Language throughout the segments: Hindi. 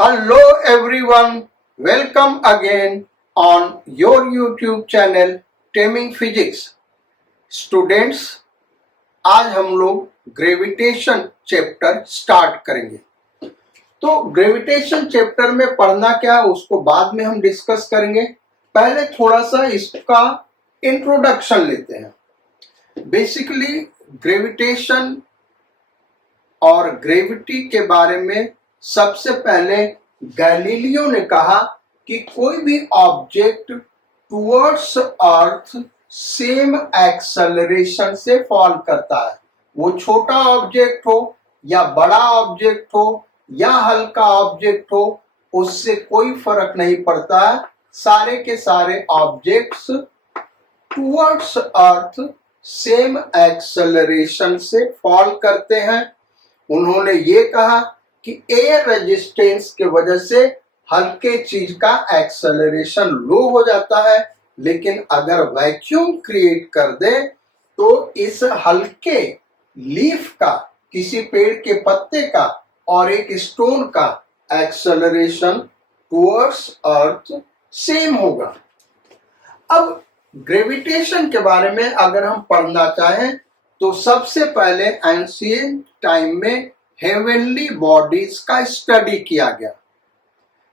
Hello everyone, welcome again on your YouTube channel Taming Physics. Students, आज हम लोग ग्रेविटेशन चैप्टर स्टार्ट करेंगे। तो ग्रेविटेशन चैप्टर में पढ़ना क्या है उसको बाद में हम डिस्कस करेंगे। पहले थोड़ा सा इसका इंट्रोडक्शन लेते हैं। बेसिकली ग्रेविटेशन और ग्रेविटी के बारे में सबसे पहले गैलीलियो ने कहा कि कोई भी ऑब्जेक्ट टुवर्ड्स अर्थ सेम एक्सेलरेशन से फॉल करता है। वो छोटा ऑब्जेक्ट हो या बड़ा ऑब्जेक्ट हो या हल्का ऑब्जेक्ट हो, उससे कोई फर्क नहीं पड़ता है। सारे के सारे ऑब्जेक्ट्स टुवर्ड्स अर्थ सेम एक्सेलरेशन से फॉल करते हैं। उन्होंने ये कहा कि एयर रेजिस्टेंस के वजह से हल्के चीज का एक्सेलरेशन लो हो जाता है, लेकिन अगर वैक्यूम क्रिएट कर दे तो इस हल्के लीफ का, किसी पेड़ के पत्ते का और एक स्टोन का एक्सेलरेशन टुवर्ड्स अर्थ सेम होगा। अब ग्रेविटेशन के बारे में अगर हम पढ़ना चाहें तो सबसे पहले एंशिएंट टाइम में हेवनली बॉडीज का स्टडी किया गया।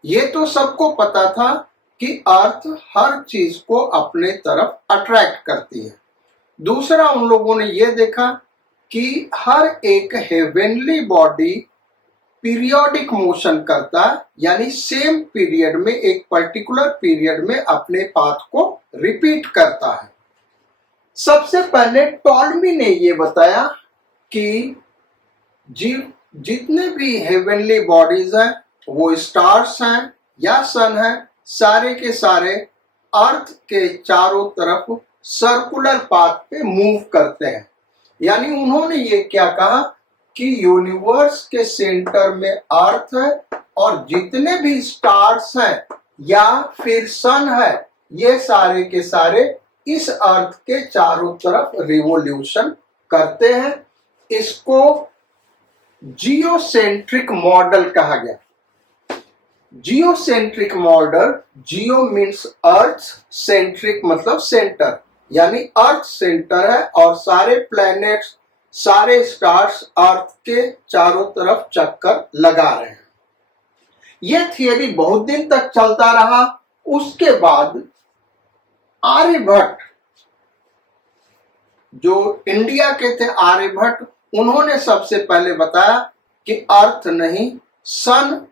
ये तो सबको पता था कि अर्थ हर चीज को अपने तरफ अट्रैक्ट करती है। दूसरा, उन लोगों ने ये देखा कि हर एक हेवनली बॉडी पीरियोडिक मोशन करता है, यानी सेम पीरियड में, एक पर्टिकुलर पीरियड में अपने पाथ को रिपीट करता है। सबसे पहले टॉलमी ने ये बताया कि जितने भी हेवनली बॉडीज हैं, वो स्टार्स हैं या सन है, सारे के सारे अर्थ के चारों तरफ सर्कुलर पाथ पे मूव करते हैं। यानी उन्होंने ये क्या कहा कि यूनिवर्स के सेंटर में अर्थ है और जितने भी स्टार्स हैं या फिर सन है, ये सारे के सारे इस अर्थ के चारों तरफ रिवोल्यूशन करते हैं। इसको जियोसेंट्रिक मॉडल कहा गया। जियोसेंट्रिक मॉडल, जियो मीन्स अर्थ, सेंट्रिक मतलब सेंटर, यानी अर्थ सेंटर है और सारे प्लैनेट्स, सारे स्टार्स अर्थ के चारों तरफ चक्कर लगा रहे हैं। यह थियरी बहुत दिन तक चलता रहा। उसके बाद आर्यभट्ट, जो इंडिया के थे आर्यभट्ट, उन्होंने सबसे पहले बताया कि अर्थ नहीं, सन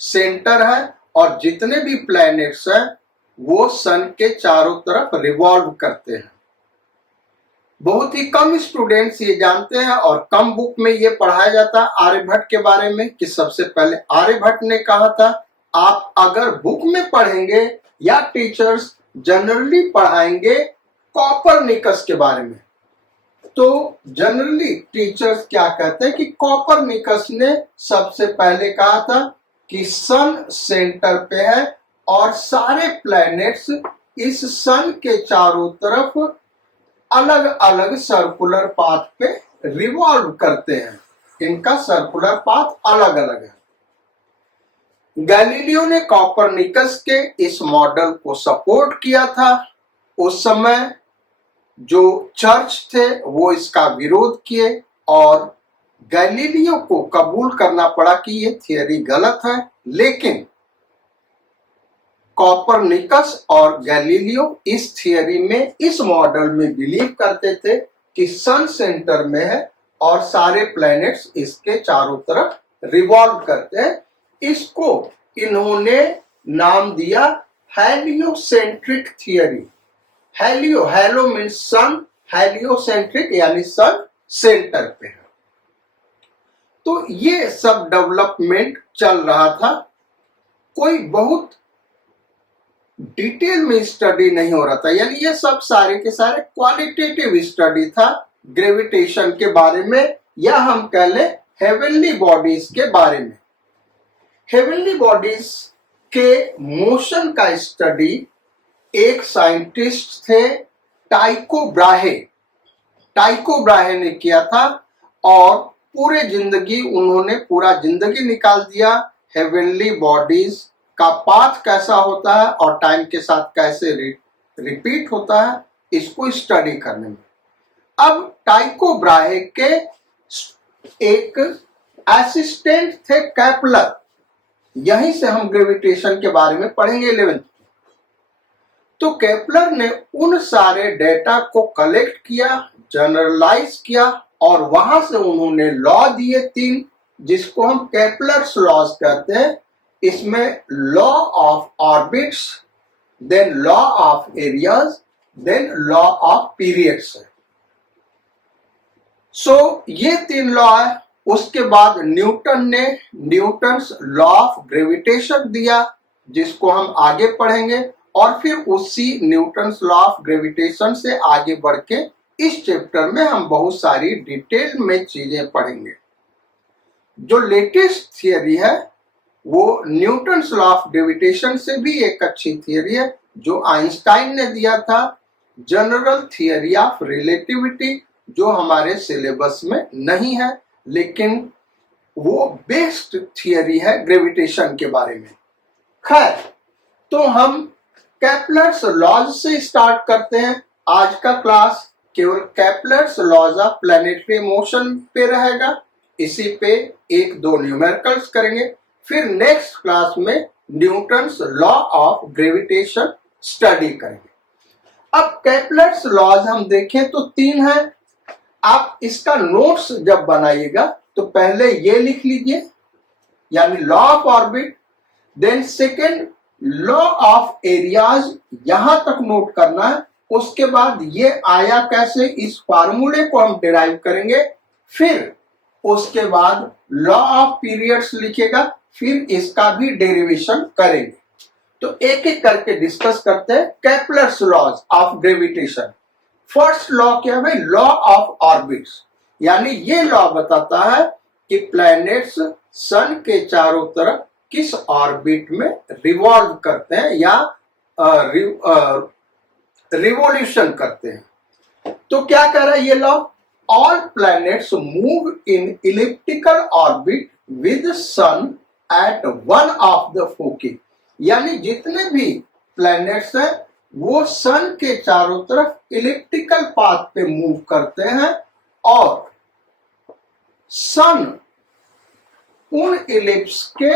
सेंटर है और जितने भी प्लैनेट्स हैं वो सन के चारों तरफ रिवॉल्व करते हैं। बहुत ही कम स्टूडेंट्स ये जानते हैं और कम बुक में ये पढ़ाया जाता है आर्यभट्ट के बारे में कि सबसे पहले आर्यभट्ट ने कहा था। आप अगर बुक में पढ़ेंगे या टीचर्स जनरली पढ़ाएंगे कॉपरनिकस के बारे में, तो जनरली टीचर्स क्या कहते हैं कि कॉपरनिकस ने सबसे पहले कहा था कि सन सेंटर पे है और सारे प्लैनेट्स इस सन के चारों तरफ अलग अलग सर्कुलर पाथ पे रिवॉल्व करते हैं। इनका सर्कुलर पाथ अलग अलग है। गैलीलियो ने कॉपरनिकस के इस मॉडल को सपोर्ट किया था। उस समय जो चर्च थे वो इसका विरोध किए और गैलीलियो को कबूल करना पड़ा कि ये थियरी गलत है। लेकिन कॉपरनिकस और गैलीलियो इस थियरी में, इस मॉडल में बिलीव करते थे कि सन सेंटर में है और सारे प्लैनेट्स इसके चारों तरफ रिवॉल्व करते हैं। इसको इन्होंने नाम दिया हेलियोसेंट्रिक थियरी। हेलो मीन्स सन, हेलियोसेंट्रिक यानी सन सेंटर पे है। तो ये सब डेवलपमेंट चल रहा था। कोई बहुत डिटेल में स्टडी नहीं हो रहा था, यानी ये सब सारे के सारे क्वालिटेटिव स्टडी था ग्रेविटेशन के बारे में, या हम कह लें हेवनली बॉडीज के बारे में। हेवनली बॉडीज के मोशन का स्टडी एक साइंटिस्ट थे टाइको ब्राहे ने किया था और पूरा जिंदगी निकाल दिया हेवनली बॉडीज का पाथ कैसा होता है और टाइम के साथ कैसे रिपीट होता है, इसको स्टडी करने में। अब टाइको ब्राहे के एक असिस्टेंट थे केपलर, यहीं से हम ग्रेविटेशन के बारे में पढ़ेंगे 11th। तो केपलर ने उन सारे डेटा को कलेक्ट किया, जनरलाइज किया और वहां से उन्होंने लॉ दिए 3, जिसको हम केपलर्स लॉज कहते हैं। इसमें law of orbits, then law of areas, then law of periods है। सो ये 3 लॉ है। उसके बाद न्यूटन ने न्यूटन्स लॉ ऑफ ग्रेविटेशन दिया, जिसको हम आगे पढ़ेंगे। और फिर उसी न्यूटन्स लॉ ऑफ ग्रेविटेशन से आगे बढ़ के इस चैप्टर में हम बहुत सारी डिटेल में चीजें पढ़ेंगे। जो लेटेस्ट थियरी है वो न्यूटन्स लॉ ऑफ ग्रेविटेशन से भी एक अच्छी थियरी है, जो आइंस्टाइन ने दिया था, जनरल थियरी ऑफ रिलेटिविटी, जो हमारे सिलेबस में नहीं है, लेकिन वो बेस्ट थियरी है ग्रेविटेशन के बारे में। खैर, तो हम केपलर्स लॉज से स्टार्ट करते हैं। आज का क्लास केवल Kepler's laws of planetary motion पे रहेगा। इसी पे 1-2 न्यूमेरिकल्स करेंगे। फिर नेक्स्ट क्लास में Newton's law of gravitation study करेंगे। अब केपलर्स लॉज हम देखें तो 3 है। आप इसका नोट्स जब बनाइएगा तो पहले ये लिख लीजिए, यानी law of orbit, then second law of areas, यहां तक नोट करना है। उसके बाद ये आया कैसे, इस फार्मूले को हम डिराइव करेंगे। फिर उसके बाद लॉ ऑफ पीरियड्स लिखेगा, फिर इसका भी डेरिवेशन करेंगे। तो एक एक करके डिस्कस करते हैं Kepler's laws of gravitation. First law क्या है? लॉ ऑफ ऑर्बिट्स, यानी ये लॉ बताता है कि प्लैनेट्स सन के चारों तरफ किस ऑर्बिट में रिवॉल्व करते हैं या रिवोल्यूशन करते हैं। तो क्या कह रहा है ये law? All planets move in elliptical orbit with sun at one of the foci, यानी जितने भी प्लैनेट्स हैं वो सन के चारों तरफ इलिप्टिकल पाथ पे मूव करते हैं और सन उन इलिप्स के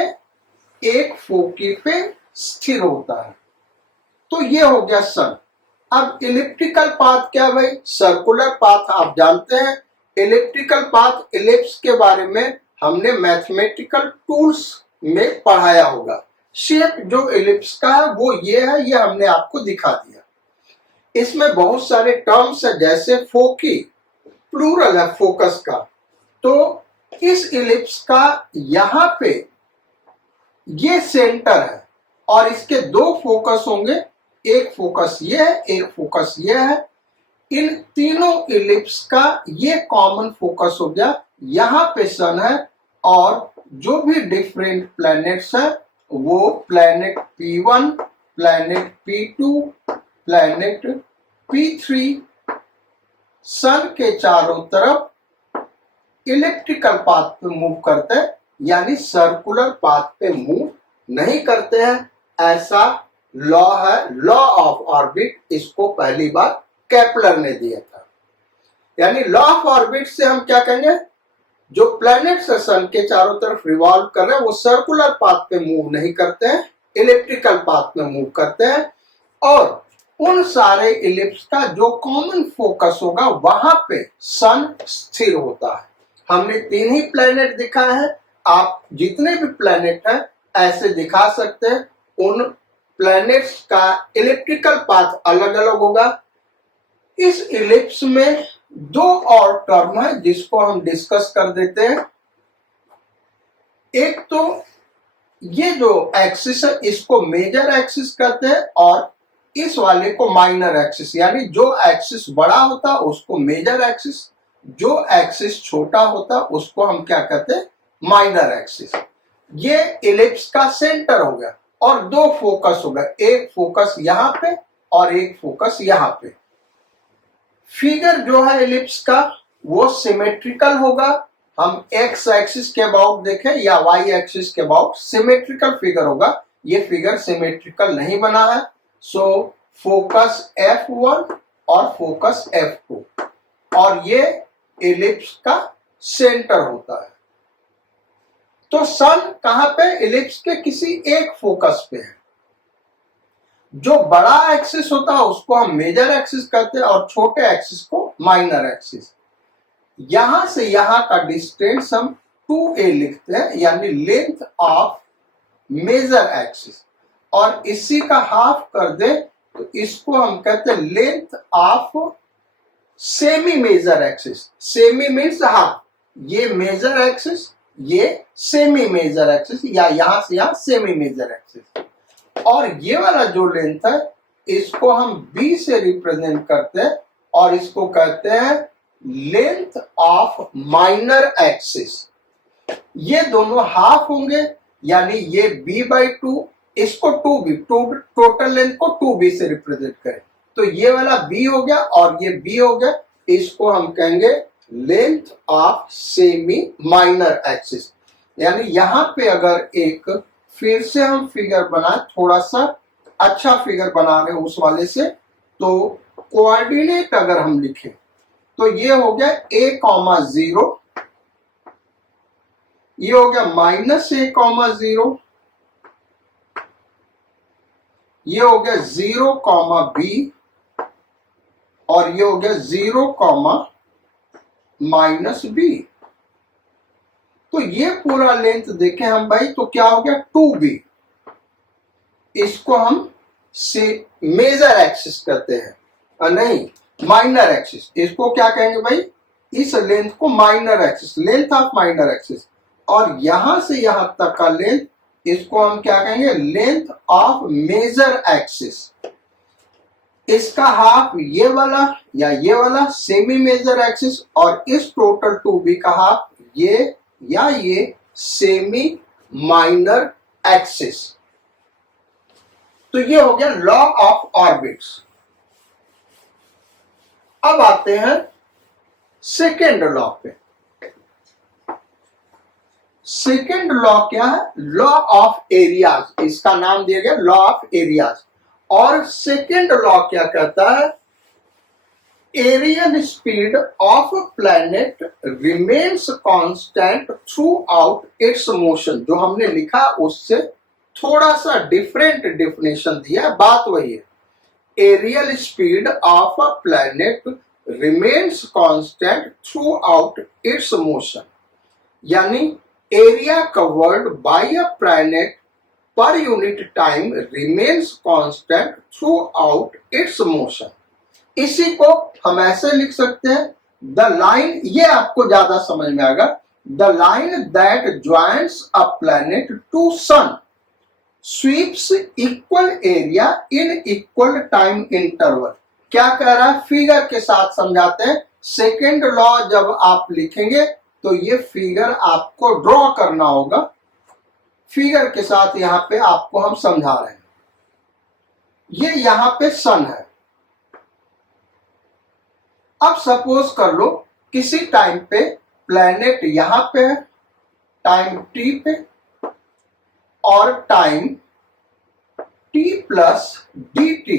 एक फोकी पे स्थिर होता है। तो ये हो गया सन। अब इलिप्टिकल पाथ क्या भाई? सर्कुलर पाथ आप जानते हैं। इलिप्टिकल पाथ, इलिप्स के बारे में हमने मैथमेटिकल टूल्स में पढ़ाया होगा। शेप जो इलिप्स का है वो ये है, ये हमने आपको दिखा दिया। इसमें बहुत सारे टर्म्स है, जैसे फोकी, प्लूरल है फोकस का। तो इस इलिप्स का यहां पे ये सेंटर है और इसके 2 फोकस होंगे, एक फोकस ये है, एक फोकस ये है। इन तीनों इलिप्स का ये कॉमन फोकस हो गया, यहां पे सन है और जो भी डिफरेंट प्लैनेट्स है वो planet P1, planet P2, planet P3 सन के चारों तरफ इलेक्ट्रिकल पाथ पे मूव करते हैं, यानी सर्कुलर पाथ पे मूव नहीं करते हैं। ऐसा लॉ है, लॉ ऑफ ऑर्बिट। इसको पहली बार केपलर ने दिया था। यानी लॉ ऑफ ऑर्बिट से हम क्या कहेंगे? जो प्लैनेट्स सन के चारों तरफ रिवॉल्व कर रहे हैं वो सर्कुलर पाथ पे मूव नहीं करते हैं, इलिप्टिकल पाथ में मूव करते हैं। और उन सारे इलिप्स का जो कॉमन फोकस होगा वहां पे सन स्थिर होता है। हमने 3 ही प्लैनेट दिखा है, आप जितने भी प्लैनेट हैं ऐसे दिखा सकते हैं। उन प्लैनेट्स का इलिप्टिकल पाथ अलग अलग होगा। इस इलिप्स में 2 और टर्म है जिसको हम डिस्कस कर देते हैं। एक तो ये जो एक्सिस है इसको मेजर एक्सिस कहते हैं और इस वाले को माइनर एक्सिस, यानी जो एक्सिस बड़ा होता है उसको मेजर एक्सिस, जो एक्सिस छोटा होता है उसको हम क्या कहते हैं? Minor axis. ये इलिप्स का सेंटर हो गया और 2 फोकस हो गए, एक फोकस यहां पे और एक फोकस यहां पे। फिगर जो है इलिप्स का वो सिमेट्रिकल होगा, हम एक्स एक्सिस के अबाउट देखें या वाई एक्सिस के अबाउट सिमेट्रिकल फिगर होगा। ये फिगर सिमेट्रिकल नहीं बना है, सो फोकस F1 और फोकस F2 और ये एलिप्स का सेंटर होता है। तो सन कहां पे? एलिप्स के किसी एक फोकस पे है। जो बड़ा एक्सिस होता है उसको हम मेजर एक्सिस कहते हैं और छोटे एक्सिस को माइनर एक्सिस। यहां से यहां का डिस्टेंस हम 2a लिखते हैं, यानी लेंथ ऑफ मेजर एक्सिस, और इसी का हाफ कर दे तो इसको हम कहते हैं length of semi major axis. Semi means half, ये मेजर एक्सिस, ये सेमी मेजर एक्सिस, या यहां से यहां सेमी मेजर एक्सिस। और ये वाला जो लेंथ है इसको हम b से रिप्रेजेंट करते हैं और इसको कहते हैं लेंथ ऑफ माइनर एक्सिस। ये दोनों हाफ होंगे, यानी ये b/2, इसको 2b, टोटल लेंथ को 2b से रिप्रेजेंट करें तो ये वाला b हो गया और ये b हो गया। इसको हम कहेंगे length of semi minor axis. यानी यहां पे अगर एक फिर से हम फिगर बनाए, थोड़ा सा अच्छा फिगर बना रहे उस वाले से, तो कोऑर्डिनेट अगर हम लिखें तो ये हो गया a,0, ये हो गया -a,0, ये हो गया 0,b और ये हो गया 0,-b। तो ये पूरा लेंथ देखें हम भाई तो क्या हो गया 2b। इसको हम से मेजर एक्सिस कहते हैं, नहीं माइनर एक्सिस। इसको क्या कहेंगे भाई? इस लेंथ को minor axis, length of minor axis. और यहां से यहां तक का लेंथ, इसको हम क्या कहेंगे? Length of major axis. इसका हाफ ये वाला या ये वाला सेमी मेजर एक्सिस, और इस टोटल 2b का हाफ ये या ये सेमी माइनर एक्सिस। तो ये हो गया लॉ ऑफ ऑर्बिट्स। अब आते हैं सेकेंड लॉ पे। सेकेंड लॉ क्या है? Law of areas. इसका नाम दिया गया लॉ ऑफ एरियाज। और सेकेंड लॉ क्या कहता है? Areal speed of planet remains constant throughout its motion. जो हमने लिखा उससे थोड़ा सा डिफरेंट डेफिनेशन दिया है, बात वही है। Areal speed of a planet remains constant throughout its motion, यानी area covered by a planet per unit time remains constant throughout its motion. इसी को हम ऐसे लिख सकते हैं, द लाइन, ये आपको ज्यादा समझ में आएगा, the line that joins a planet to sun sweeps equal area in equal time interval. क्या कह रहा है? फिगर के साथ समझाते हैं। सेकेंड लॉ जब आप लिखेंगे तो ये फिगर आपको ड्रॉ करना होगा। फिगर के साथ यहां पे आपको हम समझा रहे हैं। ये यहां पे सन है। अब सपोज कर लो किसी टाइम पे प्लैनेट यहां पे है, टाइम टी पे, और time t plus dt,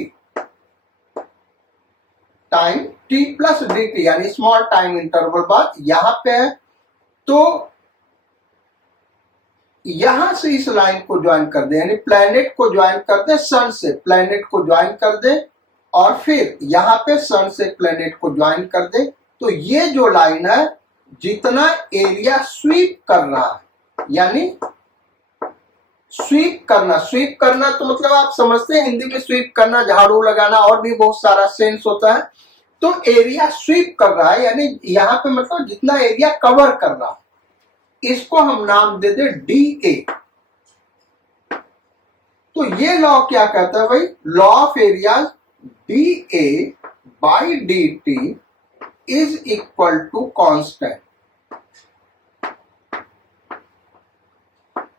time t plus dt यानी स्मॉल टाइम इंटरवल बाद यहां पे है। तो यहां से इस लाइन को ज्वाइन कर दे, यानी प्लैनेट को ज्वाइन कर दे सन से, प्लैनेट को ज्वाइन कर दे, और फिर यहां पे सन से प्लैनेट को ज्वाइन कर दे। तो ये जो लाइन है, जितना एरिया स्वीप कर रहा है, यानी स्वीप करना तो मतलब आप समझते हैं हिंदी में स्वीप करना, झाड़ू लगाना, और भी बहुत सारा सेंस होता है। तो एरिया स्वीप कर रहा है, यानी यहां पे मतलब जितना एरिया कवर कर रहा है, इसको हम नाम दे दे DA। तो ये लॉ क्या कहता है भाई? Law of areas DA by DT is equal to constant.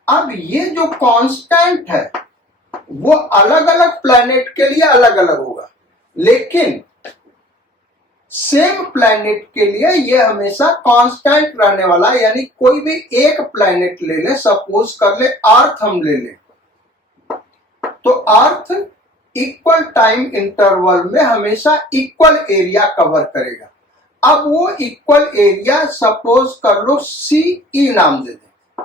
अब ये जो कांस्टेंट है वो अलग अलग प्लैनेट के लिए अलग अलग होगा, लेकिन सेम प्लैनेट के लिए ये हमेशा कांस्टेंट रहने वाला है, यानी कोई भी एक प्लैनेट ले ले, सपोज कर ले अर्थ हम ले ले, तो अर्थ इक्वल टाइम इंटरवल में हमेशा इक्वल एरिया कवर करेगा। अब वो इक्वल एरिया सपोज कर लो CE नाम दे दे।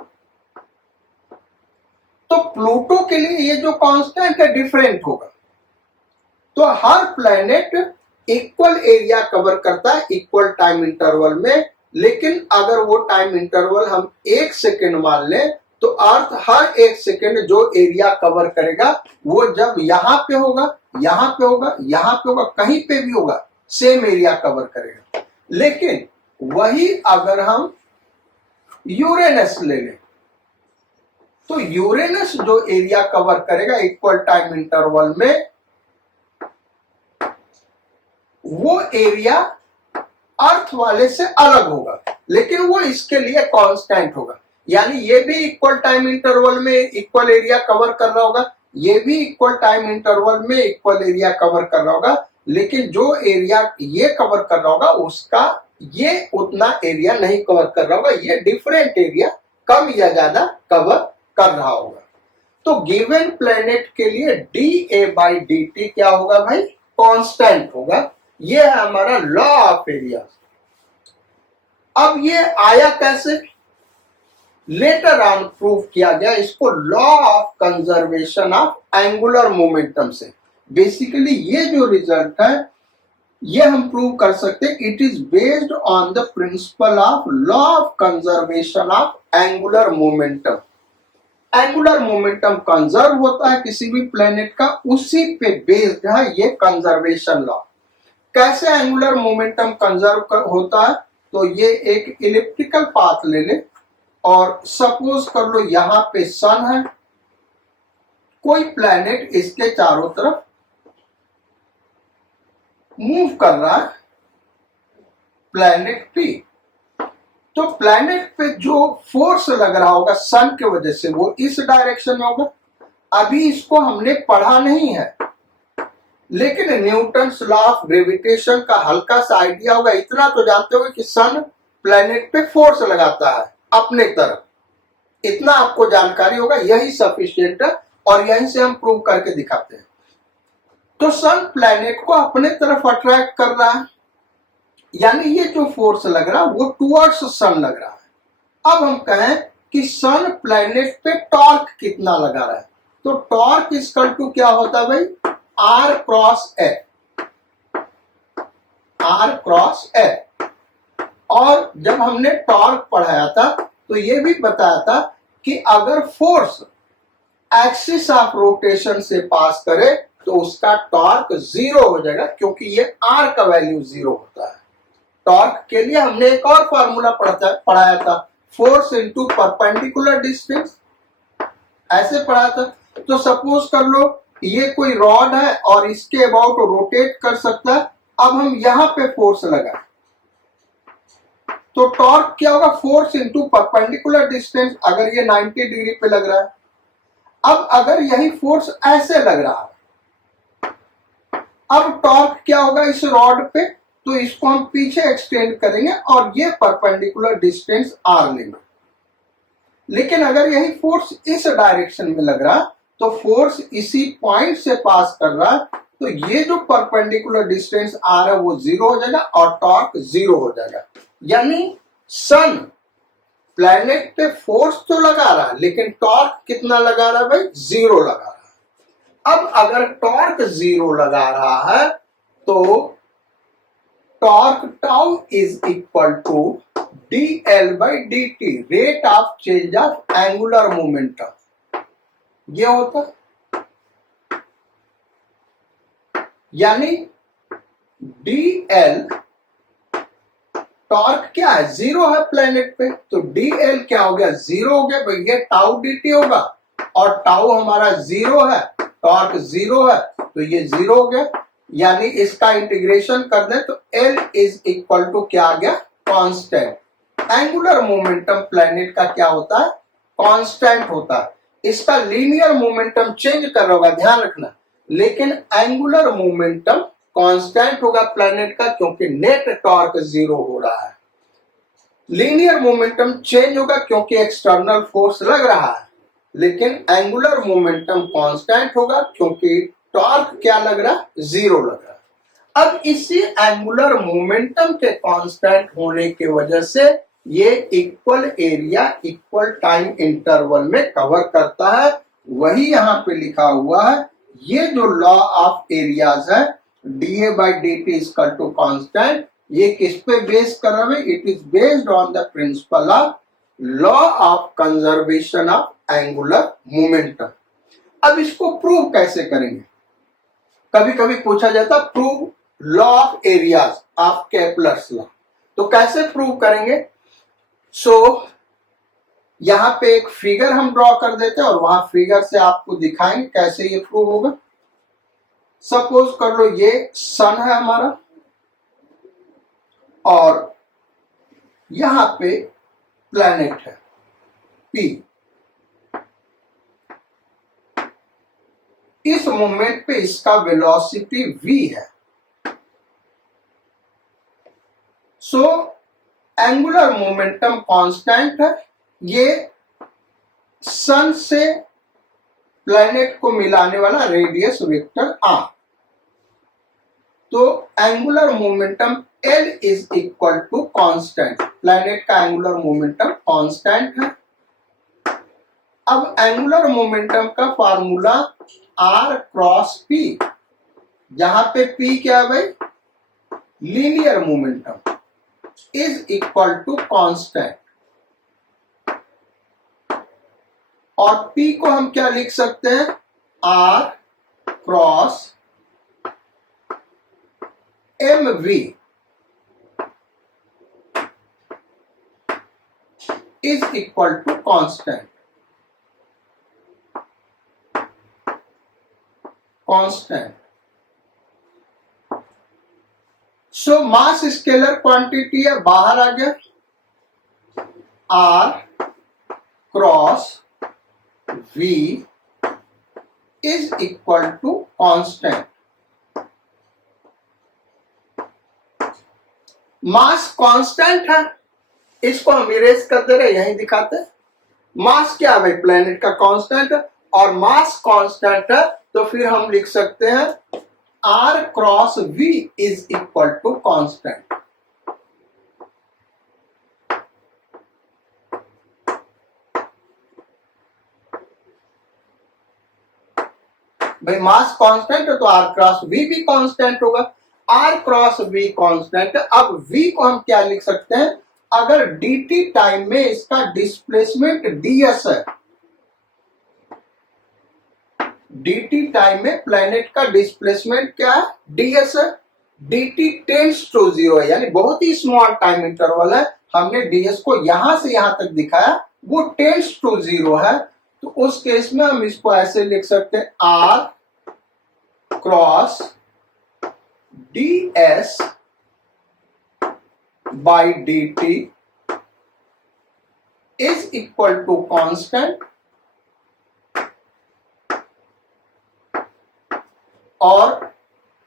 तो प्लूटो के लिए ये जो कांस्टेंट है डिफरेंट होगा। तो हर प्लैनेट इक्वल एरिया कवर करता है इक्वल टाइम इंटरवल में, लेकिन अगर वो टाइम इंटरवल हम 1 सेकेंड मान लें तो अर्थ हर 1 सेकेंड जो एरिया कवर करेगा वो जब यहां पे होगा, यहां पे होगा, यहां पे होगा, कहीं पे भी होगा, सेम एरिया कवर करेगा। लेकिन वही अगर हम यूरेनस ले लें तो यूरेनस जो एरिया कवर करेगा इक्वल टाइम इंटरवल में, वो एरिया अर्थ वाले से अलग होगा, लेकिन वो इसके लिए कांस्टेंट होगा। यानी ये भी इक्वल टाइम इंटरवल में इक्वल एरिया कवर कर रहा होगा, ये भी इक्वल टाइम इंटरवल में इक्वल एरिया कवर कर रहा होगा, लेकिन जो एरिया ये कवर कर रहा होगा उसका ये उतना एरिया नहीं कवर कर रहा होगा, ये डिफरेंट एरिया कम या ज्यादा कवर कर रहा होगा। तो गिवन प्लेनेट के लिए dA/dt क्या होगा भाई? कांस्टेंट होगा। ये है हमारा लॉ ऑफ एरिया। अब ये आया कैसे? लेटर ऑन प्रूव किया गया इसको law of conservation of angular momentum से। बेसिकली ये जो रिजल्ट है ये हम प्रूव कर सकते हैं, it is based on the principle of law of conservation of angular momentum. Angular momentum conserve होता है किसी भी प्लेनेट का, उसी पे बेस्ड है ये कंजर्वेशन लॉ। कैसे एंगुलर मोमेंटम कंजर्व होता है? तो ये एक इलिप्टिकल पाथ ले ले और सपोज कर लो यहां पे सन है, कोई प्लैनेट इसके चारों तरफ मूव कर रहा है, प्लैनेट P। तो प्लैनेट पे जो फोर्स लग रहा होगा सन के वजह से वो इस डायरेक्शन में होगा। अभी इसको हमने पढ़ा नहीं है, लेकिन न्यूटन्स लॉ ऑफ ग्रेविटेशन का हल्का सा आइडिया होगा। इतना तो जानते होगे कि सन प्लैनेट पे फोर्स लगाता है अपने तरफ, इतना आपको जानकारी होगा, यही सफिशिएंट है और यहीं से हम प्रूव करके दिखाते हैं। तो सन प्लैनेट को अपने तरफ अट्रैक्ट कर रहा है, यानी ये जो फोर्स लग रहा है वो टुवर्ड्स सन लग रहा है। अब हम कहें कि सन प्लैनेट पे टॉर्क कितना लगा रहा है, तो टॉर्क इक्वल टू क्या होता है भाई? R cross F। R cross F। और जब हमने टॉर्क पढ़ाया था तो ये भी बताया था कि अगर फोर्स एक्सिस ऑफ रोटेशन से पास करे तो उसका टॉर्क 0 हो जाएगा, क्योंकि ये R का वैल्यू 0 होता है। टॉर्क के लिए हमने एक और फॉर्मूला पढ़ाया था, फोर्स इनटू परपेंडिकुलर डिस्टेंस, ऐसे पढ़ा था। तो सपोज कर लो ये कोई रॉड है और इसके अबाउट रोटेट कर सकता है। अब हम यहां पे फोर्स लगाएं तो टॉर्क क्या होगा? Force into perpendicular distance. अगर ये 90 डिग्री पे लग रहा है, अब अगर यही फोर्स ऐसे लग रहा है, अब टॉर्क क्या होगा इस रॉड पे? तो इसको हम पीछे एक्सटेंड करेंगे और ये परपेंडिकुलर डिस्टेंस R लेंगे। लेकिन अगर यही फोर्स इस डायरेक्शन में लग रहा है तो फोर्स इसी पॉइंट से पास कर रहा है, तो ये जो परपेंडिकुलर डिस्टेंस R है वो 0 हो जाएगा और टॉर्क 0 हो जाएगा। यानी सन प्लैनेट पे फोर्स तो लगा रहा है, लेकिन टॉर्क कितना लगा रहा है भाई? 0 लगा रहा है। अब अगर टॉर्क 0 लगा रहा है तो torque tau is equal to dL/dt, rate of change of angular momentum. ये होता है, यानी dL टॉर्क क्या है? 0 है प्लेनेट पे, तो dL क्या हो गया? 0 हो गया भाई। ये टाउ dt होगा और टाउ हमारा 0 है, टॉर्क 0 है, तो ये 0 हो गया। यानी इसका इंटीग्रेशन कर दें तो L इज इक्वल टू क्या आ गया? कांस्टेंट। एंगुलर मोमेंटम प्लेनेट का क्या होता है? कांस्टेंट होता है। इसका लीनियर मोमेंटम चेंज कर रहा होगा, ध्यान रखना, लेकिन एंगुलर मोमेंटम कांस्टेंट होगा प्लैनेट का, क्योंकि नेट टॉर्क 0 हो रहा है। लीनियर मोमेंटम चेंज होगा क्योंकि एक्सटर्नल फोर्स लग रहा है, लेकिन एंगुलर मोमेंटम कांस्टेंट होगा क्योंकि टॉर्क क्या लग रहा है, 0 लग रहा है। अब इसी एंगुलर मोमेंटम के कांस्टेंट होने की वजह से ये equal area equal time interval में कवर करता है। वही यहाँ पे लिखा हुआ है। ये जो लॉ ऑफ एरियाज है, dA by dt is equal to constant, ये किस पे बेस कर रहा है? It is based on the principle of law of conservation of angular momentum. अब इसको प्रूव कैसे करेंगे? कभी कभी पूछा जाता prove law of areas of Kepler's law, तो कैसे प्रूव करेंगे? यहां पे एक फिगर हम ड्रॉ कर देते हैं और वहां फिगर से आपको दिखाएंगे कैसे ये प्रूव होगा। सपोज कर लो ये सन है हमारा और यहां पे प्लैनेट है पी। इस मोमेंट पे इसका वेलोसिटी v है। एंगुलर मोमेंटम कांस्टेंट है। ये सन से प्लैनेट को मिलाने वाला रेडियस वेक्टर r। तो angular momentum L is equal to constant. Planet का एंगुलर मोमेंटम कांस्टेंट है। अब एंगुलर मोमेंटम का फार्मूला r क्रॉस p, जहां पे p क्या है भाई? Linear momentum is equal to constant. और p को हम क्या लिख सकते हैं? r cross mv is equal to constant. Mass scalar quantity है, बाहर आ गया। r cross v is equal to constant. Mass constant है, इसको हम इरेज कर दे रहे, यहीं दिखाते हैं। मास क्या है भाई? प्लैनेट का कांस्टेंट है और मास कांस्टेंट है, तो फिर हम लिख सकते हैं r cross v is equal to constant. भाई मास कांस्टेंट है तो r क्रॉस v भी कांस्टेंट होगा। r cross v constant. अब v को हम क्या लिख सकते हैं? अगर dt टाइम में इसका डिस्प्लेसमेंट ds है, dt टाइम में प्लैनेट का डिस्प्लेसमेंट क्या है? ds है। dt टेंड्स टू 0 है, यानी बहुत ही स्मॉल टाइम इंटरवल है। हमने ds को यहां से यहां तक दिखाया, वो टेंड्स टू 0 है। तो उस केस में हम इसको ऐसे लिख सकते हैं r cross ds by dt is equal to constant, और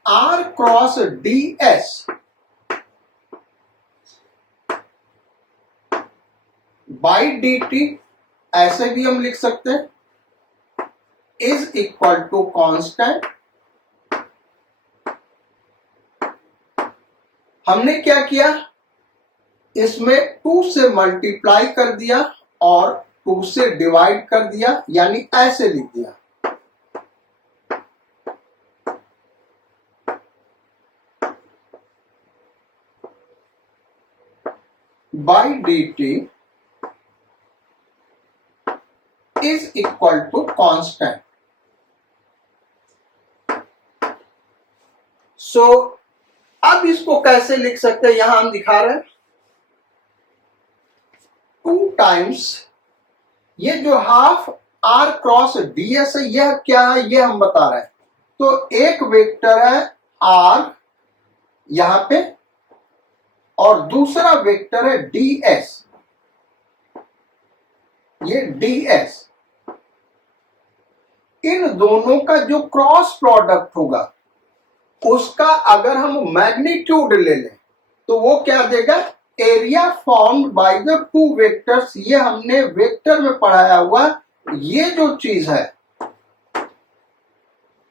r cross ds by dt ऐसे भी हम लिख सकते हैं इज इक्वल टू कांस्टेंट। हमने क्या किया? इसमें 2 से मल्टीप्लाई कर दिया और 2 से डिवाइड कर दिया, यानी ऐसे लिख दिया। By dt is equal to constant. अब इसको कैसे लिख सकते हैं? यहां हम दिखा रहे हैं 2 टाइम्स ये जो हाफ r क्रॉस ds है, यह क्या है ये हम बता रहे हैं। तो एक वेक्टर है r यहां पे और दूसरा वेक्टर है ds, ये ds। इन दोनों का जो क्रॉस प्रोडक्ट होगा उसका अगर हम मैग्नीट्यूड ले लें तो वो क्या देगा, area formed by the two vectors. ये हमने वेक्टर में पढ़ाया हुआ, ये जो चीज है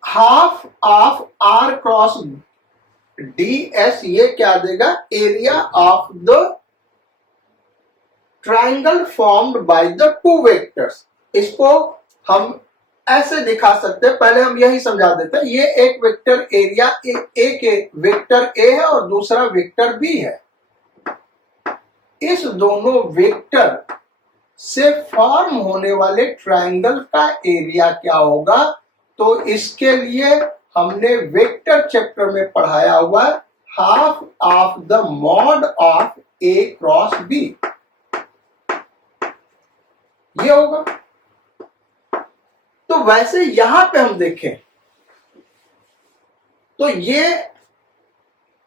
half of R cross D S, ये क्या देगा, area of the triangle formed by the two vectors. इसको हम ऐसे दिखा सकते हैं, पहले हम यही समझा देते हैं। ये एक वेक्टर एरिया ए के वेक्टर ए है और दूसरा वेक्टर बी है। इस दोनों वेक्टर से फॉर्म होने वाले ट्राइंगल का एरिया क्या होगा, तो इसके लिए हमने वेक्टर चैप्टर में पढ़ाया हुआ half of the mod of A cross B, ये होगा। तो वैसे यहां पे हम देखें तो ये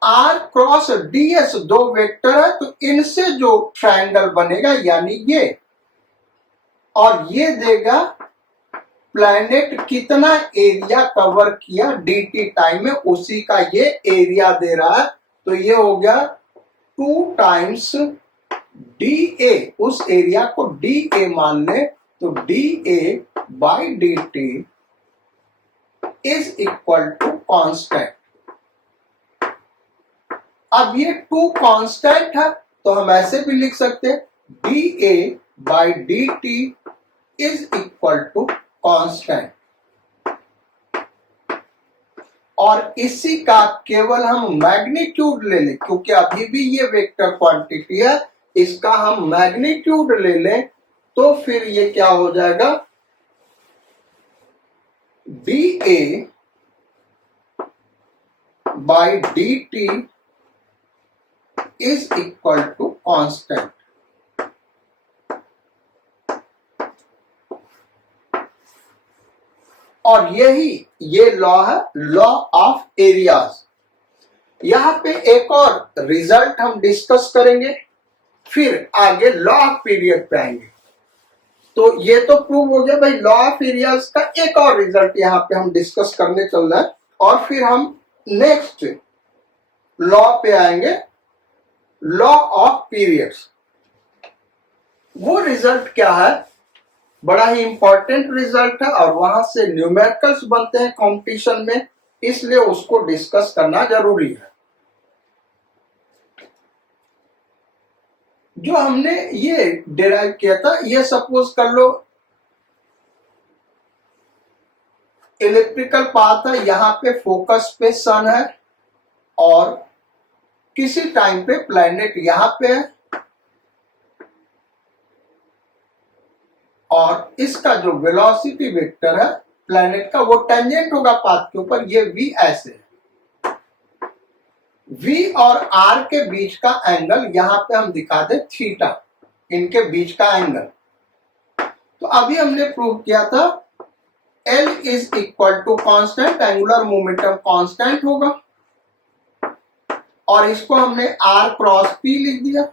आर क्रॉस डीएस दो वेक्टर है, तो इनसे जो ट्रायंगल बनेगा यानी ये, और ये देगा प्लैनेट कितना एरिया कवर किया dt टाइम में, उसी का ये एरिया दे रहा है। तो ये हो गया 2 टाइम्स dA, उस एरिया को dA मान ले तो dA by dt is equal to constant. अब ये 2 कांस्टेंट है तो हम ऐसे भी लिख सकते हैं dA by dt is equal to constant, और इसी का केवल हम मैग्नीट्यूड ले लें, क्योंकि अभी भी ये वेक्टर क्वांटिटी है, इसका हम मैग्नीट्यूड ले लें तो फिर ये क्या हो जाएगा, dA by dt is equal to constant. और यही ये लॉ है, लॉ ऑफ एरियाज। यहां पे एक और रिजल्ट हम डिस्कस करेंगे, फिर आगे लॉ ऑफ पीरियड पे आएंगे। तो ये तो प्रूव हो गया भाई, लॉ ऑफ एरियाज का एक और रिजल्ट यहां पे हम डिस्कस करने चल रहे हैं, और फिर हम नेक्स्ट लॉ पे आएंगे, लॉ ऑफ पीरियड्स। वो रिजल्ट क्या है, बड़ा ही इंपॉर्टेंट रिजल्ट है, और वहां से न्यूमेरिकल्स बनते हैं कंपटीशन में, इसलिए उसको डिस्कस करना जरूरी है। जो हमने ये डिराइव किया था, ये सपोज कर लो इलेक्ट्रिकल पाथ है, यहां पे फोकस पे सन है और किसी टाइम पे प्लैनेट यहां पे है, और इसका जो वेलोसिटी वेक्टर है प्लैनेट का, वो टेंजेंट होगा पाथ के ऊपर, ये v ऐसे है। v और r के बीच का एंगल यहां पे हम दिखा दे थीटा, इनके बीच का एंगल। तो अभी हमने प्रूव किया था L is equal to constant, angular momentum constant होगा, और इसको हमने r क्रॉस p लिख दिया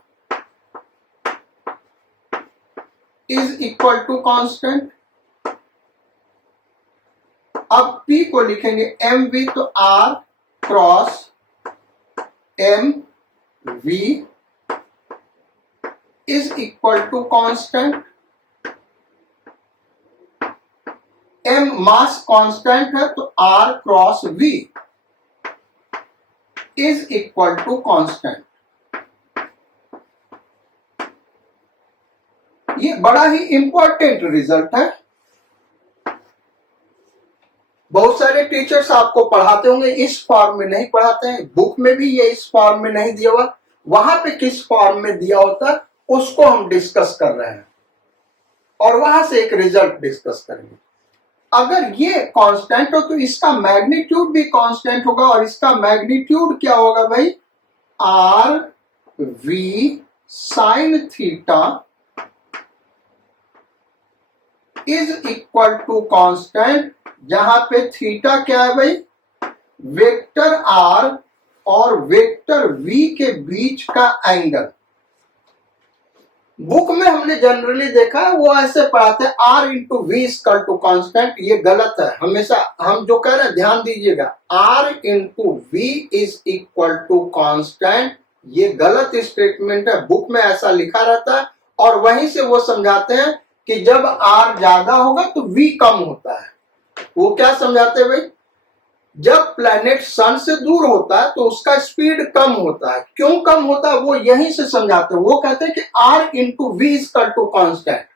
इज इक्वल टू कांस्टेंट। अब p को लिखेंगे mv, तो r cross mv is equal to constant. m mass constant है तो r cross v is equal to constant. ये बड़ा ही इंपॉर्टेंट रिजल्ट है। बहुत सारे टीचर्स आपको पढ़ाते होंगे, इस फॉर्म में नहीं पढ़ाते हैं, बुक में भी ये इस फॉर्म में नहीं दिया हुआ, वहां पे किस फॉर्म में दिया होता है उसको हम डिस्कस कर रहे हैं, और वहां से एक रिजल्ट डिस्कस करेंगे। अगर ये कांस्टेंट हो तो इसका मैग्नीट्यूड भी कांस्टेंट होगा, और इसका मैग्नीट्यूड क्या होगा भाई, R V sine theta is equal to constant, जहां पे थीटा क्या है भाई, वेक्टर आर और वेक्टर वी के बीच का एंगल। बुक में हमने जनरली देखा है वो ऐसे पढ़ाते हैं R into V equal to constant. ये गलत है। हमेशा हम जो कह रहे हैं ध्यान दीजिएगा, R into V is equal to constant, ये गलत स्टेटमेंट है। बुक में ऐसा लिखा रहता है और वहीं से वो समझाते हैं कि जब R ज्यादा होगा तो V कम होता है। वो क्या समझाते हैं भाई, जब प्लैनेट सन से दूर होता है तो उसका स्पीड कम होता है। क्यों कम होता है वो यहीं से समझाते हैं। वो कहते हैं कि R into V equal to constant,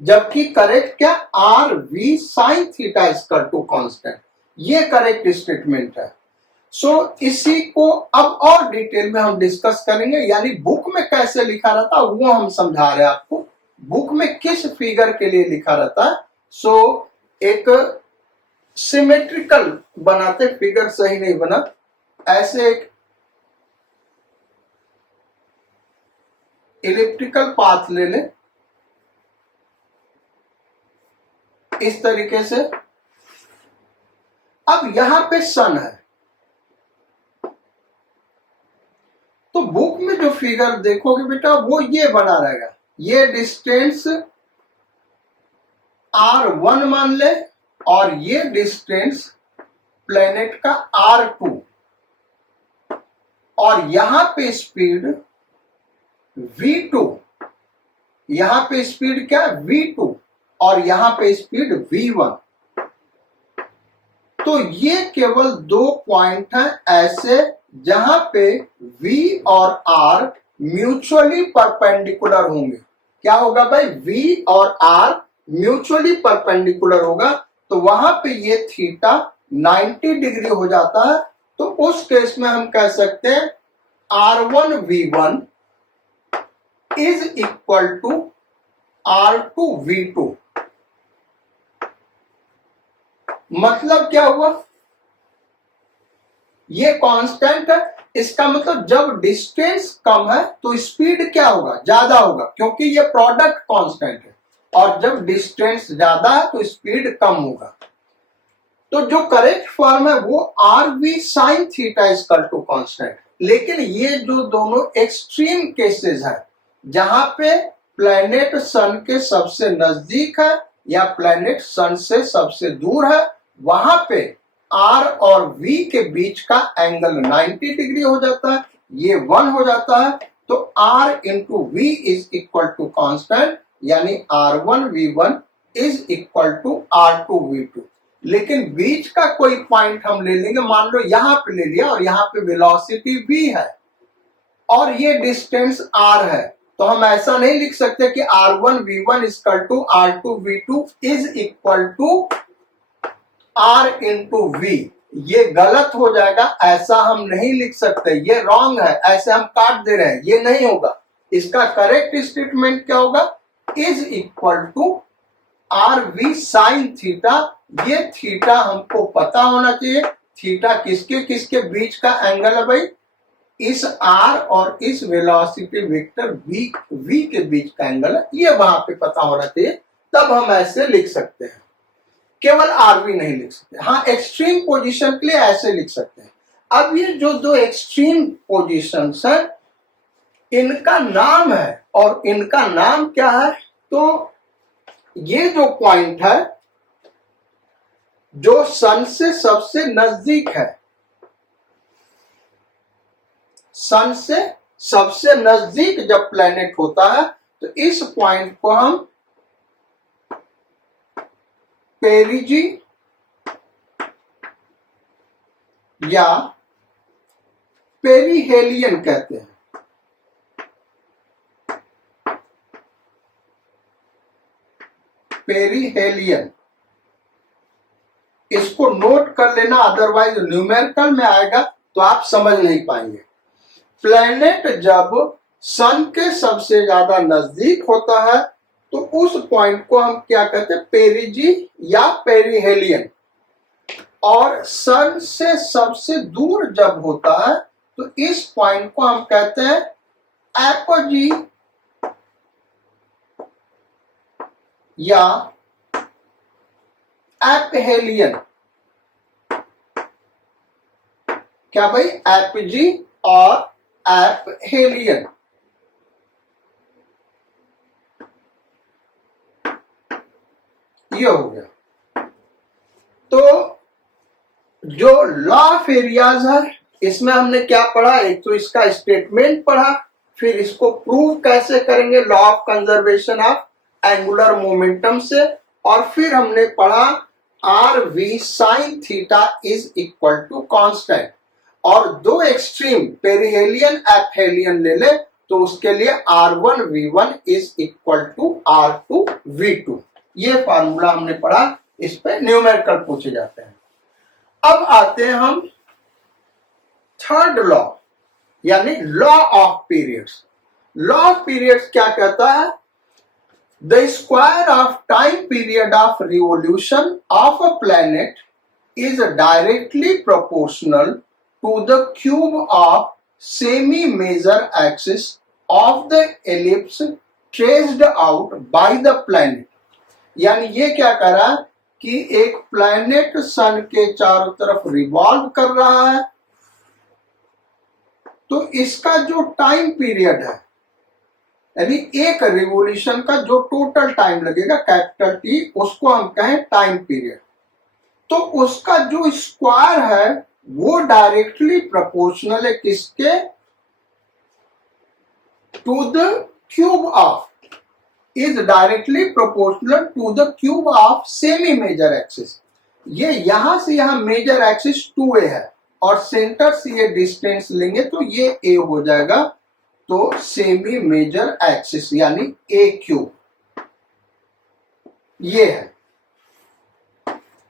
जबकि करेक्ट क्या, R V sine theta equal to constant. ये करेक्ट स्टेटमेंट है। सो इसी को अब और डिटेल में हम डिस्कस करेंगे, यानी बुक में कैसे लिखा रहता है वो हम समझा रहे हैं आपको। बुक में किस फिगर के लिए लिखा रहता है। सो एक सिमेट्रिकल बनाते, फिगर सही नहीं बना, ऐसे एक इलिप्टिकल पाथ ले ले इस तरीके से। अब यहां पे सन है तो बुक में जो फिगर देखोगे बेटा वो ये बना रहेगा। ये डिस्टेंस R1 मान ले और ये डिस्टेंस प्लेनेट का R2, और यहां पे स्पीड V2, यहां पे स्पीड क्या V2 और यहां पे स्पीड V1। तो ये केवल दो पॉइंट हैं ऐसे जहां पे V और R म्यूचुअली परपेंडिकुलर होंगे। क्या होगा भाई, V और R म्यूचुअली परपेंडिकुलर होगा, तो वहां पे ये थीटा 90 डिग्री हो जाता है। तो उस केस में हम कह सकते हैं R1V1 is equal to R2V2। मतलब क्या हुआ, ये कांस्टेंट है, इसका मतलब जब डिस्टेंस कम है तो स्पीड क्या होगा, ज्यादा होगा, क्योंकि ये प्रोडक्ट कांस्टेंट है। और जब डिस्टेंस ज्यादा है तो स्पीड कम होगा। तो जो करेक्ट फॉर्म है वो RV sine theta equal to constant. लेकिन ये जो दोनों एक्सट्रीम केसेस है, जहां पे प्लैनेट सन के सबसे नजदीक है या प्लैनेट सन से सबसे दूर है, वहां पे R और V के बीच का एंगल 90 डिग्री हो जाता है, ये 1 हो जाता है। तो R into V is equal to constant, यानी R1V1 is equal to R2V2। लेकिन बीच का कोई पॉइंट हम ले लेंगे, मान लो यहां पे ले लिया और यहां पे वेलोसिटी V है और ये डिस्टेंस R है, तो हम ऐसा नहीं लिख सकते कि R1V1 equal to R2V2 is equal to R into V. ये गलत हो जाएगा, ऐसा हम नहीं लिख सकते, ये रॉन्ग है, ऐसे हम काट दे रहे हैं, ये नहीं होगा। इसका करेक्ट स्टेटमेंट क्या होगा, is equal to RV sine theta. ये थीटा हमको पता होना चाहिए, थीटा किसके किसके बीच का एंगल है भाई, इस R और इस वेलोसिटी वेक्टर V के बीच का एंगल है, ये वहां पे पता होना चाहिए, तब हम ऐसे लिख सकते हैं। केवल RV नहीं लिख सकते। हाँ, एक्सट्रीम पोजीशन के लिए ऐसे लिख सकते हैं। अब ये जो दो एक्सट्रीम पोजीशंस है, इनका नाम है, और इनका नाम क्या है, तो ये जो पॉइंट है जो सन से सबसे नजदीक है, सन से सबसे नजदीक जब प्लेनेट होता है तो इस पॉइंट को हम पेरिजी या पेरीहेलियन कहते हैं। पेरीहेलियन, इसको नोट कर लेना, अदरवाइज न्यूमेरिकल में आएगा तो आप समझ नहीं पाएंगे। प्लेनेट जब सन के सबसे ज्यादा नजदीक होता है तो उस पॉइंट को हम क्या कहते हैं, पेरिजी या पेरीहेलियन। और सन से सबसे दूर जब होता है तो इस पॉइंट को हम कहते हैं एपोजी या एपहेलियन। क्या भाई, एपजी और एपहेलियन। ये हो गया। तो जो लॉ ऑफ एरियाज है इसमें हमने क्या पढ़ा, एक तो इसका स्टेटमेंट पढ़ा, फिर इसको प्रूव कैसे करेंगे law of conservation of angular momentum से, और फिर हमने पढ़ा R V sine theta is equal to constant, और दो एक्सट्रीम पेरिहेलियन एपहेलियन ले ले तो उसके लिए R1 V1 is equal to R2 V2। ये फार्मूला हमने पढ़ा, इस पे न्यूमेरिकल पूछे जाते हैं। अब आते हैं हम थर्ड लॉ, यानी law of periods. Law of periods क्या कहता है, the square of time period of revolution of a planet is directly proportional to the cube of semi major axis of the ellipse traced out by the planet. यानी ये क्या कर रहा है कि एक प्लैनेट सन के चारों तरफ रिवॉल्व कर रहा है, तो इसका जो टाइम पीरियड है, यानी एक रिवोल्यूशन का जो टोटल टाइम लगेगा कैपिटल टी, उसको हम कहें टाइम पीरियड। तो उसका जो स्क्वायर है वो डायरेक्टली प्रोपोर्शनल है किसके, to the cube of, is directly proportional to the cube of semi major axis. ये यहां से यहां मेजर एक्सिस 2a है और सेंटर से ये डिस्टेंस लेंगे तो ये a हो जाएगा, तो सेमी मेजर एक्सिस यानी a क्यूब ये है।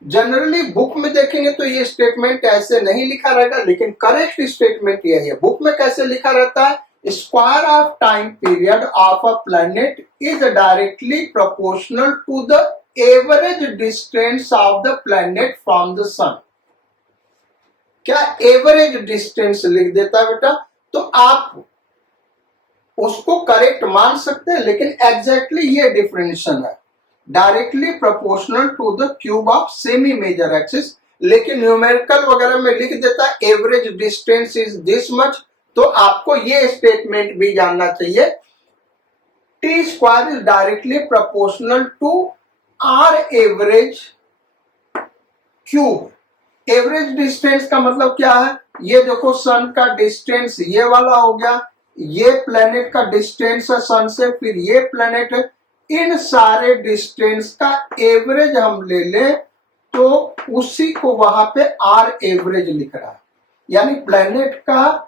जनरली बुक में देखेंगे तो ये स्टेटमेंट ऐसे नहीं लिखा रहेगा, लेकिन करेक्ट स्टेटमेंट ये है। बुक में कैसे लिखा रहता है, square of time period of a planet is directly proportional to the average distance of the planet from the sun. क्या एवरेज डिस्टेंस लिख देता है बेटा, तो आप उसको करेक्ट मान सकते हैं, लेकिन एग्जैक्टली ये डिफरेंशिएशन है, directly proportional to the cube of semi major axis. लेकिन न्यूमेरिकल वगैरह में लिख देता है average distance is this much, तो आपको ये स्टेटमेंट भी जानना चाहिए, T square is directly proportional to R average cube. Average distance का मतलब क्या है, ये देखो सन का डिस्टेंस ये वाला हो गया, ये प्लेनेट का डिस्टेंस है सन से, फिर ये प्लेनेट है, इन सारे डिस्टेंस का एवरेज हम ले ले तो उसी को वहां पे आर एवरेज लिख रहा है। यानी प्लेनेट का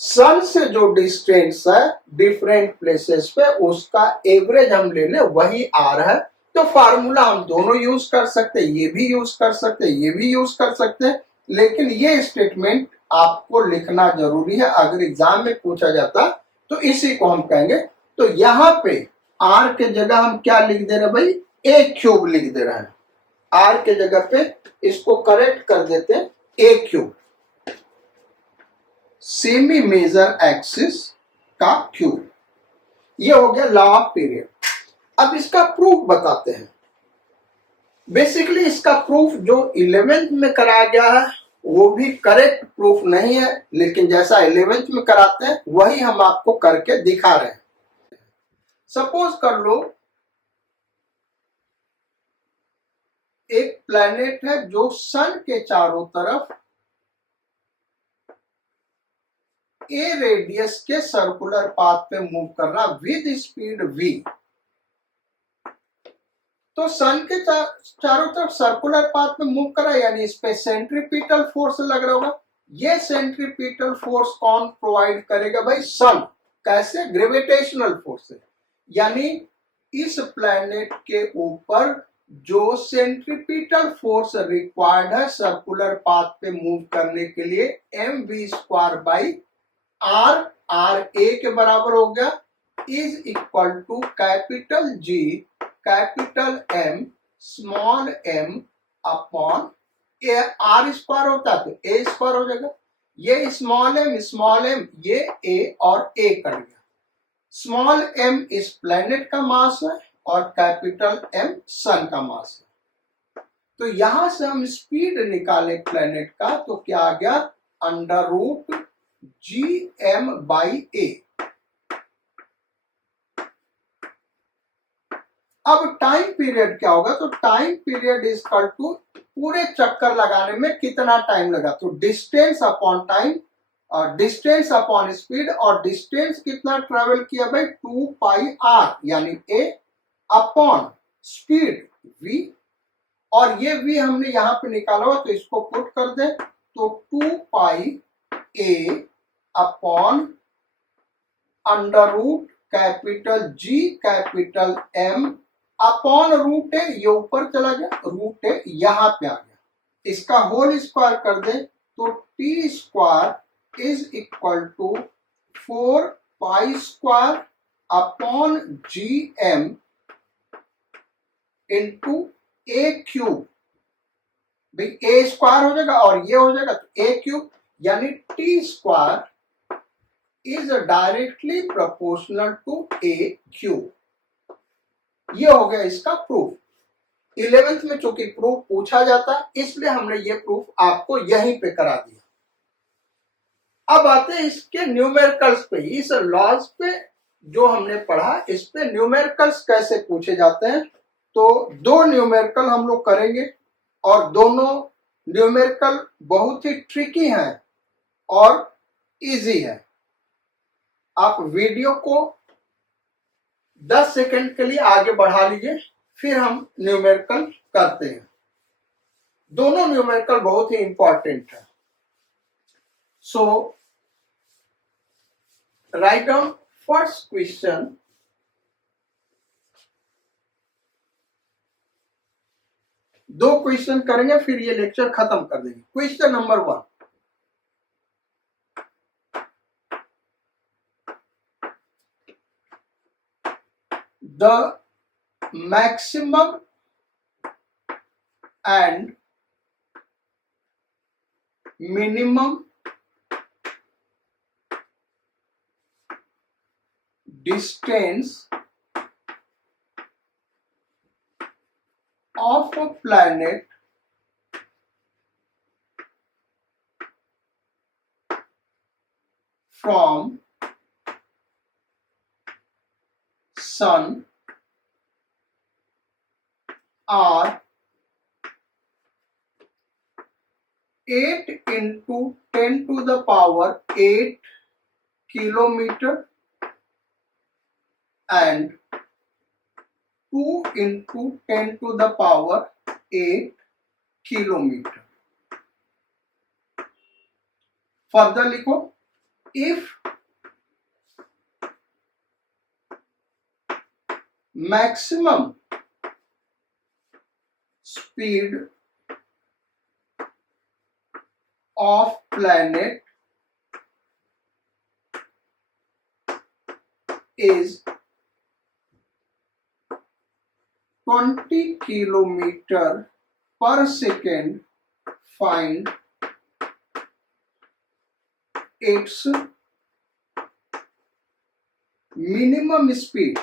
सन से जो डिस्टेंस है डिफरेंट प्लेसेस पे, उसका एवरेज हम ले ले, वही आर है। तो फार्मूला हम दोनों यूज कर सकते हैं, ये भी यूज कर सकते हैं, ये भी यूज कर सकते हैं, लेकिन ये स्टेटमेंट आपको लिखना जरूरी है। अगर एग्जाम में पूछा जाता तो इसी को हम कहेंगे। तो यहाँ पे आर के जगह हम क्या लिख दे रहे भाई, ए क्यूब लिख दे रहे हैं। आर के जगह पे इसको करेक्ट कर देते हैं ए क्यूब, सेमी मेजर एक्सिस का क्यूब। ये हो गया लॉ ऑफ पीरियड। अब इसका प्रूफ बताते हैं। बेसिकली इसका प्रूफ जो 11th में कराया गया है वो भी करेक्ट प्रूफ नहीं है, लेकिन जैसा 11th में कराते हैं वही हम आपको करके दिखा रहे हैं। सपोज कर लो एक प्लैनेट है जो सन के चारों तरफ ए रेडियस के सर्कुलर पाथ पे मूव कर रहा विद स्पीड v। तो सन के चारों तरफ सर्कुलर पाथ पे मूव कर रहा है, यानी इस पे सेंट्रीपिटल फोर्स लग रहा होगा। ये सेंट्रीपिटल फोर्स कौन प्रोवाइड करेगा भाई, सन। कैसे, ग्रेविटेशनल फोर्स से। यानी इस प्लैनेट के ऊपर जो सेंट्रीपिटल फोर्स रिक्वायर्ड है सर्कुलर पाथ पे मूव करने के लिए, mv² by are, R A के बराबर हो गया, is equal to capital G capital M small M upon A. R square होता है तो ए स्क्वायर हो जाएगा, ये स्मॉल एम ये ए और ए कट गया। स्मॉल एम इस प्लैनेट का मास है और कैपिटल एम सन का मास है। तो यहां से हम स्पीड निकाले प्लैनेट का तो क्या आ गया, under root G M by a. अब टाइम पीरियड क्या होगा, तो time period is equal to पूरे चक्कर लगाने में कितना टाइम लगा, तो डिस्टेंस अपॉन टाइम और डिस्टेंस अपॉन स्पीड, और डिस्टेंस कितना ट्रेवल किया भाई 2 पाई आर यानी ए अपॉन स्पीड v, और ये v हमने यहां पे निकाला हुआ तो इसको पुट कर दे, तो 2 pi a upon under root capital G capital M upon root a, ये ऊपर चला गया, रूट ए यहां पे आ गया, इसका होल स्क्वायर कर दे तो T square is equal to 4 pi square upon GM into A cube, भाई ए स्क्वायर हो जाएगा और ये हो जाएगा तो ए क्यूब, यानी T square is directly proportional to A cube. ये हो गया इसका प्रूफ। 11th में चूंकि प्रूफ पूछा जाता है इसलिए हमने ये प्रूफ आपको यहीं पे करा दिया। अब आते हैं इसके न्यूमेरिकल्स पे, इस लॉज पे जो हमने पढ़ा इस पे न्यूमेरिकल्स कैसे पूछे जाते हैं। तो 2 न्यूमेरिकल हम लोग करेंगे और दोनों न्यूमेरिकल बहुत ही ट्रिकी हैं और इजी है। आप वीडियो को 10 सेकंड के लिए आगे बढ़ा लीजिए, फिर हम न्यूमेरिकल करते हैं। दोनों न्यूमेरिकल बहुत ही इंपॉर्टेंट है। सो राइट डाउन फर्स्ट क्वेश्चन। दो क्वेश्चन करेंगे फिर ये लेक्चर खत्म कर देंगे। Question number 1, the maximum and minimum distance of a planet from Sun are 8 into 10 to the power 8 kilometer and 2 into 10 to the power 8 kilometer. Further लिखो, if maximum speed of planet is 20 kilometer per second, find its minimum speed.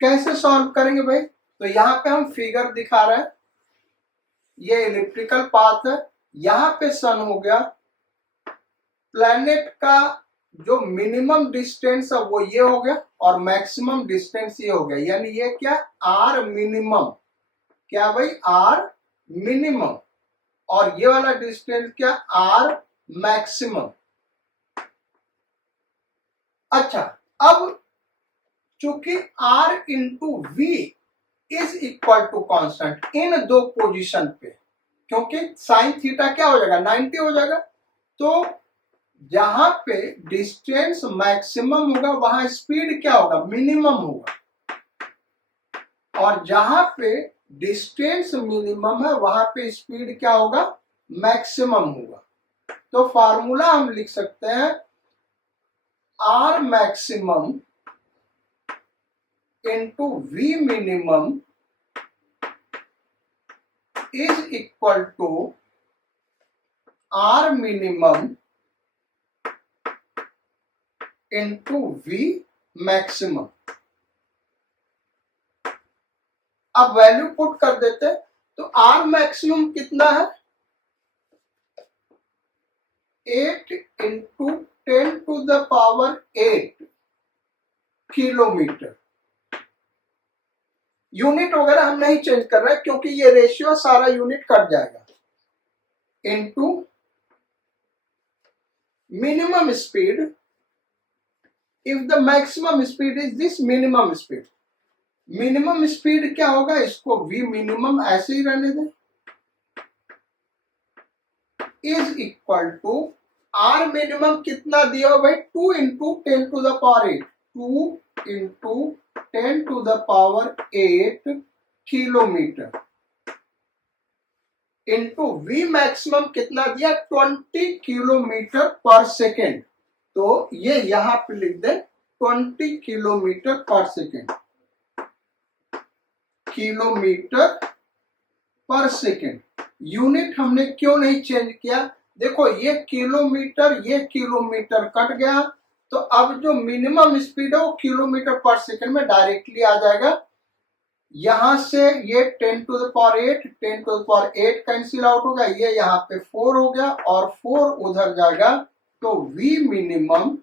कैसे सॉल्व करेंगे भाई, तो यहां पे हम फिगर दिखा रहे हैं, ये इलिप्टिकल पाथ है, यहां पे सन हो गया, प्लैनेट का जो मिनिमम डिस्टेंस है वो ये हो गया और मैक्सिमम डिस्टेंस ये हो गया, यानी ये क्या आर मिनिमम, क्या भाई आर मिनिमम, और ये वाला डिस्टेंस क्या आर मैक्सिमम। अच्छा, अब चूंकि r into V is equal to constant इन दो पोजीशन पे, क्योंकि साइन थीटा क्या हो जाएगा 90 हो जाएगा, तो जहां पे डिस्टेंस मैक्सिमम होगा वहां स्पीड क्या होगा मिनिमम होगा, और जहां पे डिस्टेंस मिनिमम है वहां पे स्पीड क्या होगा मैक्सिमम होगा। तो फार्मूला हम लिख सकते हैं R maximum into V minimum is equal to R minimum into V maximum। अब वैल्यू पुट कर देते, तो R मैक्सिमम कितना है 8 into 10⁸ किलोमीटर। यूनिट वगैरह हम नहीं चेंज कर रहे क्योंकि ये रेशियो सारा यूनिट कट जाएगा। Into minimum speed, if the maximum speed is this minimum speed. Minimum speed क्या होगा, इसको v मिनिमम ऐसे ही रहने दें, is equal to R minimum कितना दिया हो भाई, 2 into 10⁸ 2 into 10⁸ kilometre into v maximum कितना दिया, 20 किलोमीटर पर सेकेंड। तो ये यहां पे लिख दे 20 kilometre per second, kilometre per second. Unit हमने क्यों नहीं चेंज किया, देखो ये किलोमीटर कट गया, तो अब जो मिनिमम स्पीड है वो किलोमीटर पर सेकेंड में डायरेक्टली आ जाएगा। यहां से ये 10⁸ कैंसिल आउट होगा, ये यहाँ पे 4 हो गया और 4 उधर जाएगा, तो v minimum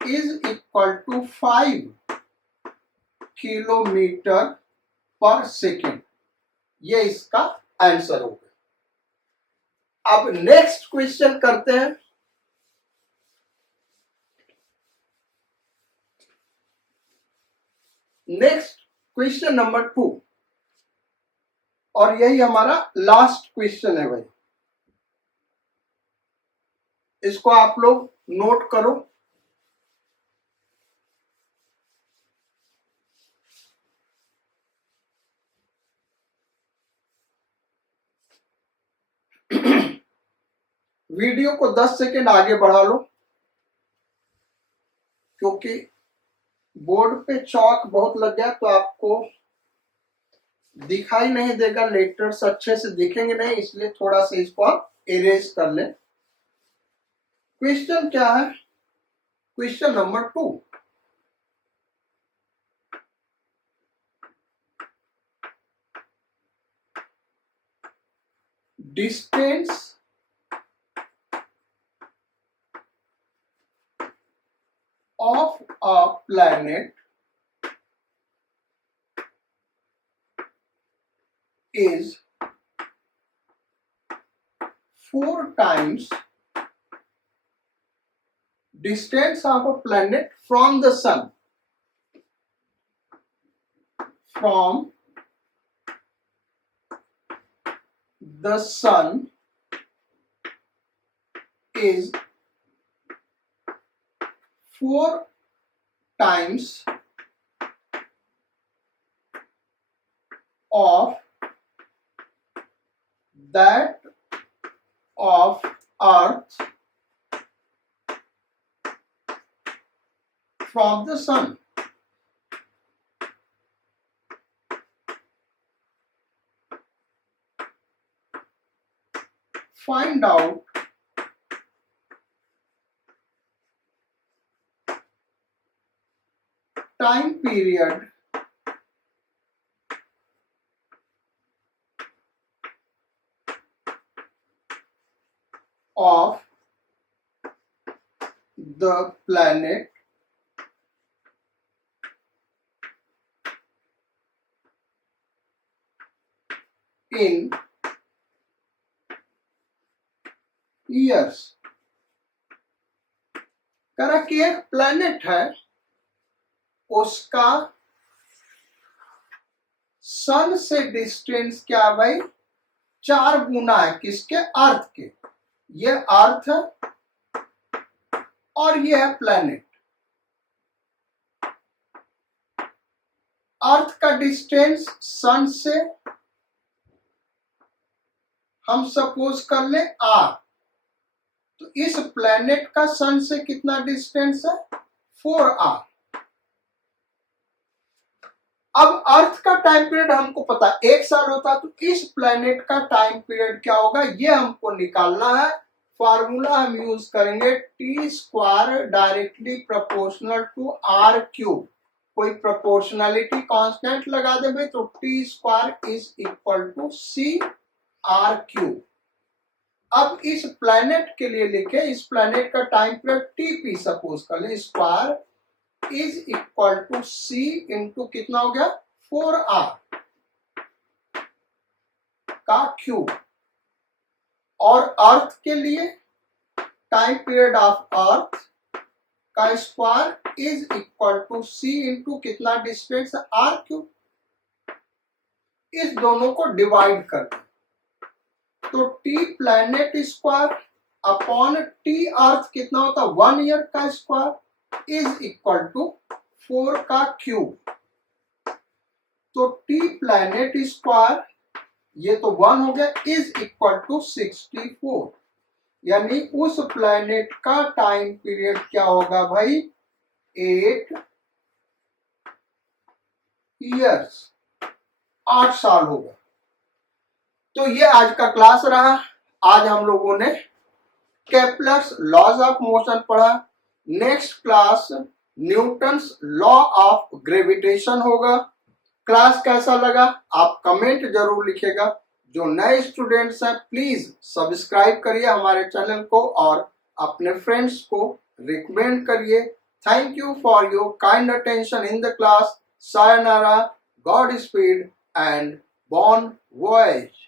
is equal to 5 kilometre per second. ये इसका आंसर हो गया। अब नेक्स्ट क्वेश्चन करते हैं। नेक्स्ट क्वेश्चन नंबर 2, और यही हमारा लास्ट क्वेश्चन है भाई। इसको आप लोग नोट करो। वीडियो को 10 सेकेंड आगे बढ़ा लो, क्योंकि बोर्ड पे चौक बहुत लग गया तो आपको दिखाई नहीं देगा, लेटर्स अच्छे से दिखेंगे नहीं, इसलिए थोड़ा सा इसको आप इरेज कर ले। क्वेश्चन क्या है, question number 2, distance of a planet is 4 times distance of a planet from the sun. From the sun is 4 times of that of Earth from the sun. Find out time period of the planet in years। कह रहा कि एक प्लैनेट है, उसका सन से डिस्टेंस क्या है भाई, 4 गुना है किसके, अर्थ के। ये अर्थ है और ये है प्लैनेट। अर्थ का डिस्टेंस सन से हम सपोज कर ले r, तो इस प्लैनेट का सन से कितना डिस्टेंस है, 4r। अब अर्थ का टाइम पीरियड हमको पता 1 साल होता, तो इस प्लैनेट का टाइम पीरियड क्या होगा ये हमको निकालना है। फार्मूला हम यूज करेंगे t² directly proportional to r cube. कोई प्रोपोर्शनलिटी कांस्टेंट लगा दे भाई, तो t² is equal to c r cube. अब इस प्लैनेट के लिए लिखे, इस प्लैनेट का टाइम पीरियड टीपी सपोज कर ले, square is equal to C into कितना हो गया 4r का क्यूब। और अर्थ के लिए टाइम पीरियड ऑफ अर्थ का square is equal to C into कितना डिस्टेंस आर क्यूब। इस दोनों को डिवाइड कर दे तो T planet square upon T earth कितना होता है 1 ईयर का स्क्वायर इज इक्वल टू 4 का क्यूब। तो टी प्लैनेट स्क्वायर ये तो 1 हो गया इज इक्वल टू 64, यानी उस प्लैनेट का टाइम पीरियड क्या होगा भाई 8 ईयर्स, 8 साल होगा। तो ये आज का क्लास रहा। आज हम लोगों ने केपलर्स लॉज ऑफ मोशन पढ़ा। Next class Newton's law of gravitation होगा। क्लास कैसा लगा आप कमेंट जरूर लिखिएगा। जो नए स्टूडेंट्स हैं प्लीज सब्सक्राइब करिए हमारे चैनल को और अपने फ्रेंड्स को रिकमेंड करिए। Thank you for your kind attention in the class. Sayonara, godspeed and bon voyage.